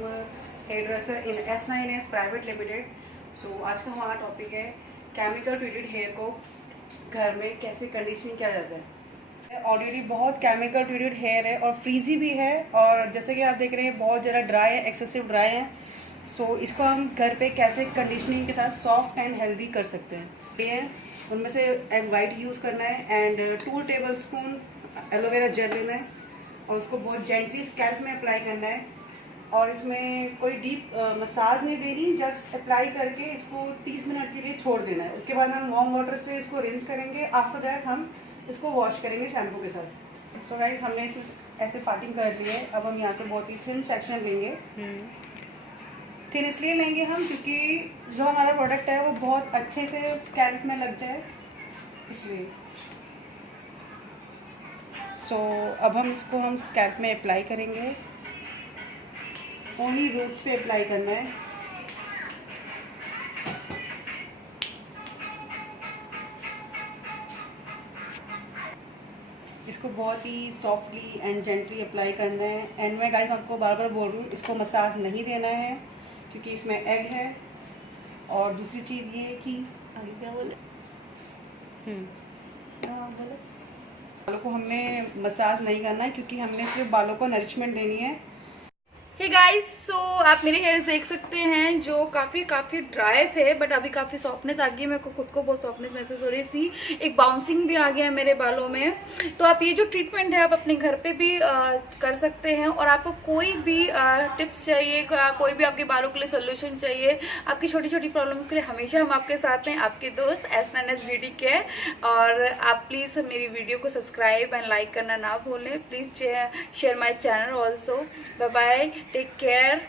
Hair dresser इन S9S private limited. सो आज का हमारा टॉपिक है केमिकल ट्रीटेड हेयर को घर में कैसे कंडीशनिंग किया जाता है। ऑलरेडी बहुत केमिकल ट्रीटेड हेयर है और फ्रीजी भी है, और जैसे कि आप देख रहे हैं बहुत ज़्यादा ड्राई है, एक्सेसिव ड्राई है। सो इसको हम घर पे कैसे कंडीशनिंग के साथ सॉफ्ट एंड हेल्दी कर सकते हैं। ये उनमें से एग वाइट यूज़ करना है एंड 2 टेबलस्पून एलोवेरा जेल लेना है और उसको बहुत जेंटली स्कैल्प में अप्लाई करना है। और इसमें कोई डीप मसाज नहीं देनी, जस्ट अप्लाई करके इसको 30 मिनट के लिए छोड़ देना है। उसके बाद हम वार्म वाटर से इसको रिंस करेंगे। आफ्टर दैट हम इसको वॉश करेंगे शैम्पू के साथ। सो गाइस, हमने इसमें ऐसे पार्टिंग कर ली है। अब हम यहाँ से बहुत ही थिन सेक्शन लेंगे। थिन इसलिए लेंगे हम क्योंकि जो हमारा प्रोडक्ट है वो बहुत अच्छे से स्कैल्प में लग जाए, इसलिए। सो अब हम इसको स्कैल्प में अप्लाई करेंगे। ओनली रूट्स पे अप्लाई करना है। इसको बहुत ही सॉफ्टली एंड जेंटली अप्लाई करना है। एंड मैं गाइस आपको बार बार बोल रही हूँ, इसको मसाज नहीं देना है क्योंकि इसमें एग है। और दूसरी चीज़ ये कि क्या बोले बालों को हमने मसाज नहीं करना है क्योंकि हमने सिर्फ बालों को नरिशमेंट देनी है। हे गाइस, सो आप मेरे हेयर देख सकते हैं जो काफी ड्राई थे, बट अभी काफी सॉफ्टनेस आ गई है। मेरे को खुद को बहुत सॉफ्टनेस महसूस हो रही थी। एक बाउंसिंग भी आ गया है मेरे बालों में। तो आप ये जो ट्रीटमेंट है आप अपने घर पे भी कर सकते हैं। और आपको कोई भी टिप्स चाहिए, कोई भी आपके बालों के लिए सोल्यूशन चाहिए, आपकी छोटी छोटी प्रॉब्लम्स के लिए हमेशा हम आपके साथ हैं, आपके दोस्त S9S ब्यूटी केयर। और आप प्लीज मेरी वीडियो को सब्सक्राइब एंड लाइक करना ना भूलें। Please share my channel also. Bye bye, take care.